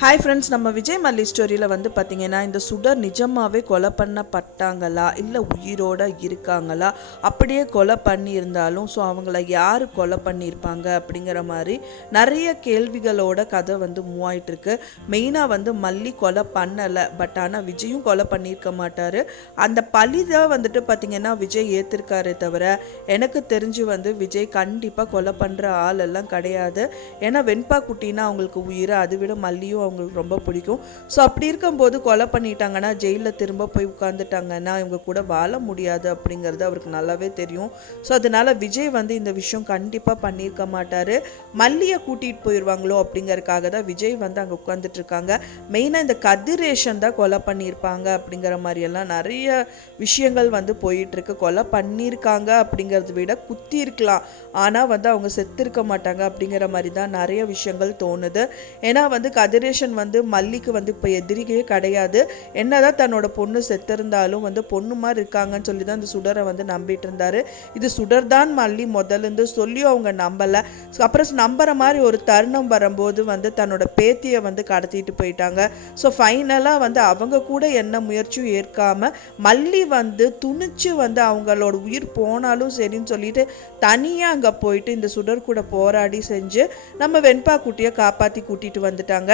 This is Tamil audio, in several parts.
ஹாய் ஃப்ரெண்ட்ஸ், நம்ம விஜய் மல்லி ஸ்டோரியில் வந்து பார்த்திங்கன்னா இந்த சுடர் நிஜமாகவே கொலை பண்ணப்பட்டாங்களா இல்லை உயிரோடு இருக்காங்களா, அப்படியே கொலை பண்ணியிருந்தாலும் ஸோ அவங்கள யார் கொலை பண்ணியிருப்பாங்க அப்படிங்கிற மாதிரி நிறைய கேள்விகளோட கதை வந்து மூவ் ஆகிட்டுருக்கு. மெயினாக வந்து மல்லி கொலை பண்ணலை, பட் ஆனால் விஜயும் கொலை பண்ணியிருக்க மாட்டார். அந்த பழி தான் வந்துட்டு பார்த்திங்கன்னா விஜய் ஏற்றிருக்காரே தவிர எனக்கு தெரிஞ்சு வந்து விஜய் கண்டிப்பாக கொலை பண்ணுற ஆள் எல்லாம் கிடையாது. ஏன்னா வெண்பா குட்டினா அவங்களுக்கு உயிர், அதை விட மல்லியும் அவங்களுக்கு ரொம்ப பிடிக்கும். ஸோ அப்படி இருக்கும்போது கொலை பண்ணிட்டாங்கன்னா ஜெயிலில் திரும்ப போய் உட்காந்துட்டாங்கன்னா இவங்க கூட வாழ முடியாது அப்படிங்கிறது அவருக்கு நல்லாவே தெரியும். ஸோ அதனால விஜய் வந்து இந்த விஷயம் கண்டிப்பாக பண்ணியிருக்க மாட்டார். மல்லியை கூட்டிகிட்டு போயிடுவாங்களோ அப்படிங்கிறதுக்காக தான் விஜய் வந்து அங்கே உட்காந்துட்டு இருக்காங்க. மெயினாக இந்த கதிரேஷன் தான் கொலை பண்ணியிருப்பாங்க அப்படிங்கிற மாதிரியெல்லாம் நிறைய விஷயங்கள் வந்து போயிட்டுருக்கு. கொலை பண்ணியிருக்காங்க அப்படிங்கிறத விட குத்தி இருக்கலாம், ஆனால் வந்து அவங்க செத்துருக்க மாட்டாங்க அப்படிங்கிற மாதிரி தான் நிறைய விஷயங்கள் தோணுது. ஏன்னா வந்து கதிரேஷன் வந்து மல்லிக்கு வந்து இப்போ எதிரியே கிடையாது. என்னதான் தன்னோட பொண்ணு செத்திருந்தாலும் வந்து பொண்ணு மாதிரி இருக்காங்கன்னு சொல்லி தான் இந்த சுடரை வந்து நம்பிட்டு இருந்தாரு. இது சுடர் தான் மல்லி முதல்ல சொல்லியும் அவங்க நம்பலை. அப்புறம் நம்புற மாதிரி ஒரு தருணம் வரும்போது வந்து தன்னோட பேத்தியை வந்து கடத்திட்டு போயிட்டாங்க. ஸோ ஃபைனலாக வந்து அவங்க கூட என்ன முயற்சியும் ஏற்காம மல்லி வந்து துணிச்சு வந்து அவங்களோட உயிர் போனாலும் சரின்னு சொல்லிட்டு தனியாக அங்கே போயிட்டு இந்த சுடர் கூட போராடி செஞ்சு நம்ம வெண்பா குட்டியை காப்பாற்றி கூட்டிகிட்டு வந்துட்டாங்க.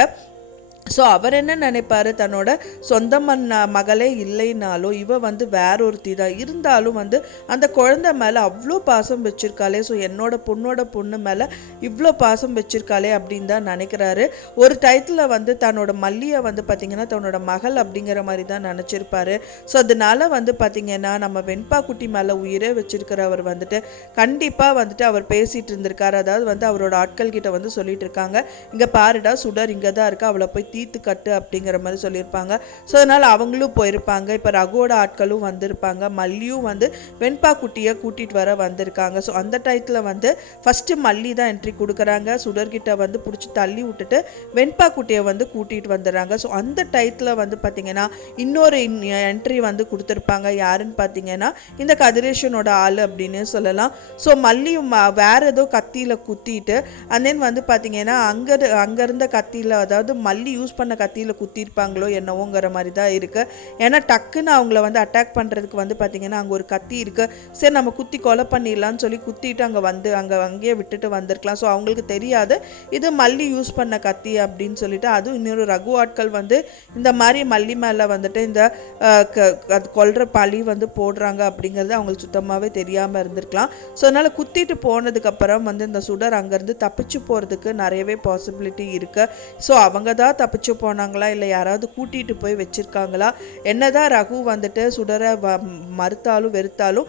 ஸோ அவர் என்ன நினைப்பார், தன்னோட சொந்த மகளே இல்லைனாலும் இவ வந்து வேறொருத்தி தான் இருந்தாலும் வந்து அந்த குழந்தை மேலே அவ்வளோ பாசம் வச்சிருக்காளே, ஸோ என்னோட பொண்ணு மேலே இவ்வளோ பாசம் வச்சிருக்காளே அப்படின்னு தான் நினைக்கிறாரு. ஒரு டயத்தில் வந்து தன்னோட மல்லியை வந்து பார்த்திங்கன்னா தன்னோட மகள் அப்படிங்கிற மாதிரி தான் நினச்சிருப்பாரு. ஸோ அதனால வந்து பார்த்திங்கன்னா நம்ம வெண்பா குட்டி மேலே உயிரே வச்சிருக்கிறவர் வந்துட்டு கண்டிப்பாக வந்துட்டு அவர் பேசிகிட்டு இருந்திருக்காரு. அதாவது வந்து அவரோட ஆட்கள் கிட்ட வந்து சொல்லிட்டு இருக்காங்க, இங்கே பாருடா சுடர் இங்கே தான் இருக்கா, அவளை போய் தீர்த்து கட்டு அப்படிங்கிற மாதிரி சொல்லியிருப்பாங்க. ஸோ அதனால் அவங்களும் போயிருப்பாங்க. இப்போ ரகுவோட ஆட்களும் வந்திருப்பாங்க. மல்லியும் வந்து வெண்பா குட்டியை கூட்டிகிட்டு வர வந்திருக்காங்க. ஸோ அந்த டயத்தில் வந்து ஃபஸ்ட்டு மல்லி தான் என்ட்ரி கொடுக்குறாங்க. சுடர்கிட்ட வந்து பிடிச்சி தள்ளி விட்டுட்டு வெண்பா குட்டியை வந்து கூட்டிகிட்டு வந்துடுறாங்க. ஸோ அந்த டயத்தில் வந்து பார்த்திங்கன்னா இன்னொரு என்ட்ரி வந்து கொடுத்துருப்பாங்க. யாருன்னு பார்த்தீங்கன்னா இந்த கதிரேஷனோட ஆள் அப்படின்னு சொல்லலாம். ஸோ மல்லி வேறு ஏதோ கத்தியில் குத்திட்டு அண்ட் தென் வந்து பார்த்திங்கன்னா அங்கே இருந்த கத்தியில், அதாவது மல்லி யூஸ் பண்ண கத்தியில் குத்திருப்பாங்களோ என்னவோங்கிற மாதிரி தான் இருக்குது. ஏன்னா டக்குன்னு அவங்கள வந்து அட்டாக் பண்ணுறதுக்கு வந்து பார்த்திங்கன்னா அங்கே ஒரு கத்தி இருக்குது. சரி நம்ம குத்தி கொலை பண்ணிடலான்னு சொல்லி குத்திட்டு அங்கேயே விட்டுட்டு வந்திருக்கலாம். ஸோ அவங்களுக்கு தெரியாது இது மல்லி யூஸ் பண்ண கத்தி அப்படின்னு சொல்லிட்டு. அதுவும் இன்னொரு ரகு ஆட்கள் வந்து இந்த மாதிரி மல்லி மேலே வந்துட்டு இந்த கொல்ற பழி வந்து போடுறாங்க அப்படிங்கிறது அவங்களுக்கு சுத்தமாகவே தெரியாமல் இருந்திருக்கலாம். ஸோ அதனால் குத்திட்டு போனதுக்கப்புறம் வந்து இந்த சுடர் அங்கேருந்து தப்பிச்சு போகிறதுக்கு நிறையவே பாசிபிலிட்டி இருக்குது. ஸோ அவங்க தான் தப்பிச்சு போனாங்களா இல்லை யாராவது கூட்டிகிட்டு போய் வச்சுருக்காங்களா, என்னதான் ரகு வந்துட்டு சுடரை மறுத்தாலும் வெறுத்தாலும்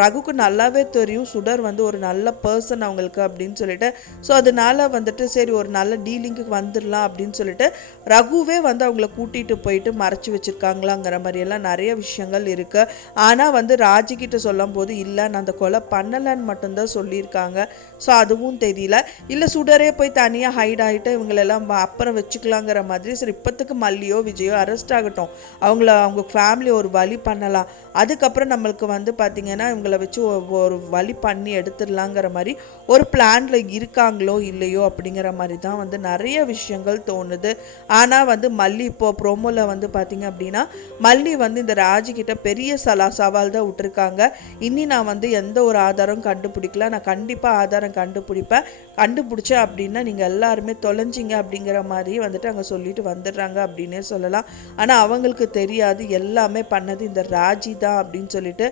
ரகுக்கு நல்லாவே தெரியும் சுடர் வந்து ஒரு நல்ல பர்சன் அவங்களுக்கு அப்படின்னு சொல்லிட்டு. ஸோ அதனால வந்துட்டு சரி ஒரு நல்ல டீலிங்குக்கு வந்துடலாம் அப்படின்னு சொல்லிட்டு ரகுவே வந்து அவங்கள கூட்டிகிட்டு போயிட்டு மறைச்சி வச்சுருக்காங்களாங்கிற மாதிரியெல்லாம் நிறைய விஷயங்கள் இருக்குது. ஆனால் வந்து ராஜிக்கிட்ட சொல்லும் போது இல்லை நான் அந்த கொலை பண்ணலைன்னு மட்டும்தான் சொல்லியிருக்காங்க. ஸோ அதுவும் தெரியல. இல்லை சுடரே போய் தனியாக ஹைட் ஆகிட்டு இவங்களெல்லாம் அப்புறம் வச்சுக்கலாங்கிற மாதிரி. சரி இப்போத்துக்கு மல்லியோ விஜயோ அரெஸ்ட் ஆகட்டும், அவங்க ஃபேமிலி ஒரு வழி பண்ணலாம், அதுக்கப்புறம் நம்மளுக்கு வந்து பார்த்திங்கன்னா இவங்களை வச்சு ஒரு வழி பண்ணி எடுத்துடலாங்கிற மாதிரி ஒரு பிளானில் இருக்காங்களோ இல்லையோ அப்படிங்கிற மாதிரி தான் வந்து நிறைய விஷயங்கள் தோணுது. ஆனால் வந்து மல்லி இப்போ ப்ரோமோவில் வந்து பார்த்திங்க அப்படின்னா மல்லி வந்து இந்த ராஜிக்கிட்ட பெரிய சவால் தான் விட்டுருக்காங்க. இனி நான் வந்து எந்த ஒரு ஆதாரம் கண்டுபிடிக்கல, நான் கண்டிப்பாக ஆதாரம் கண்டுபிடிச்சேன் அப்படின்னா நீங்கள் எல்லாருமே தொலைஞ்சிங்க அப்படிங்கிற மாதிரி வந்துட்டு அங்கே சொல்லிட்டு வந்துடுறாங்க அப்படின்னே சொல்லலாம். ஆனால் அவங்களுக்கு தெரியாது எல்லாமே பண்ணது இந்த ராஜி தான் அப்படின்னு சொல்லிட்டு.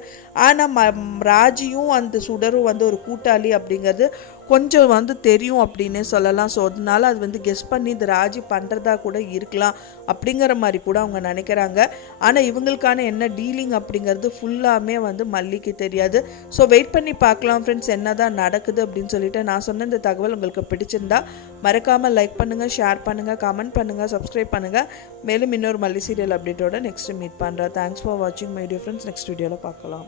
ஆனால் ராஜியும் அந்த சுடரும் வந்து ஒரு கூட்டாளி அப்படிங்கிறது கொஞ்சம் வந்து தெரியும் அப்படின்னே சொல்லலாம். ஸோ அதனால அது வந்து கெஸ் பண்ணி இந்த ராஜி பண்ணுறதா கூட இருக்கலாம் அப்படிங்கிற மாதிரி கூட அவங்க நினைக்கிறாங்க. ஆனால் இவங்களுக்கான என்ன டீலிங் அப்படிங்கிறது ஃபுல்லாமே வந்து மல்லிக்கு தெரியாது. ஸோ வெயிட் பண்ணி பார்க்கலாம் ஃப்ரெண்ட்ஸ் என்ன தான் நடக்குது அப்படின்னு சொல்லிட்டு. நான் சொன்ன இந்த தகவல் உங்களுக்கு பிடிச்சிருந்தா மறக்காமல் லைக் பண்ணுங்கள், ஷேர் பண்ணுங்கள், கமெண்ட் பண்ணுங்கள், சப்ஸ்கிரைப் பண்ணுங்கள். மேலும் இன்னொரு மல்லி சீரியல் அப்டேட்டோட நெக்ஸ்ட் மீட் பண்ணுறேன். தேங்க்ஸ் ஃபார் வாட்சிங் மை டியர் ஃப்ரெண்ட்ஸ். நெக்ஸ்ட் வீடியோவில் பார்க்கலாம்.